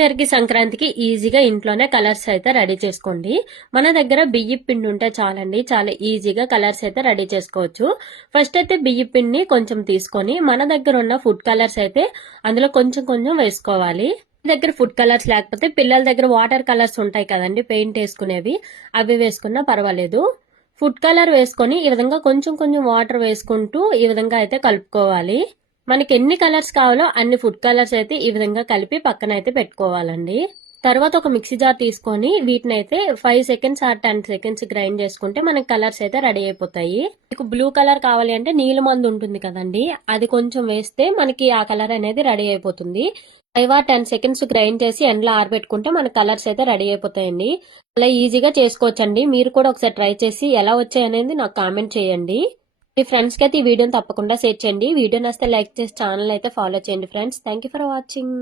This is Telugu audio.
ఇయర్ కి సంక్రాంతికి ఈజీగా ఇంట్లోనే కలర్స్ అయితే రెడీ చేసుకోండి. మన దగ్గర బియ్యం పిండి ఉంటే చాలండి, చాలా ఈజీగా కలర్స్ అయితే రెడీ చేసుకోవచ్చు. ఫస్ట్ అయితే బియ్యం పిండిని కొంచెం తీసుకొని మన దగ్గర ఉన్న ఫుడ్ కలర్స్ అయితే అందులో కొంచెం కొంచెం వేసుకోవాలి. దగ్గర ఫుడ్ కలర్స్ లేకపోతే పిల్లల దగ్గర వాటర్ కలర్స్ ఉంటాయి కదండి, పెయింట్ వేసుకునేవి, అవి వేసుకున్నా పర్వాలేదు. ఫుడ్ కలర్ వేసుకొని ఈ విధంగా కొంచెం కొంచెం వాటర్ వేసుకుంటూ ఈ విధంగా అయితే కలుపుకోవాలి. మనకి ఎన్ని కలర్స్ కావాలో అన్ని ఫుడ్ కలర్స్ అయితే ఈ విధంగా కలిపి పక్కన అయితే పెట్టుకోవాలండి. తర్వాత ఒక మిక్సీ జార్ తీసుకొని వీటిని అయితే 5 సెకండ్స్ ఆర్ 10 సెకండ్స్ గ్రైండ్ చేసుకుంటే మనకి కలర్స్ అయితే రెడీ అయిపోతాయి. మీకు బ్లూ కలర్ కావాలి అంటే నీళ్ళ మందు ఉంటుంది కదండి, అది కొంచెం వేస్తే మనకి ఆ కలర్ అనేది రెడీ అయిపోతుంది. 5 ఆర్ 10 సెకండ్స్ గ్రైండ్ చేసి ఎండలో ఆరబెట్టుకుంటే మన కలర్స్ అయితే రెడీ అయిపోతాయండి. అలా ఈజీగా చేసుకోవచ్చండి. మీరు కూడా ఒకసారి ట్రై చేసి ఎలా వచ్చాయి అనేది నాకు కామెంట్ చేయండి. మీ ఫ్రెండ్స్ కి అయితే ఈ వీడియోని తప్పకుండా షేర్ చేయండి. వీడియో నచ్చితే లైక్ చేసి ఛానల్ అయితే ఫాలో చేయండి friends. Thank you for watching.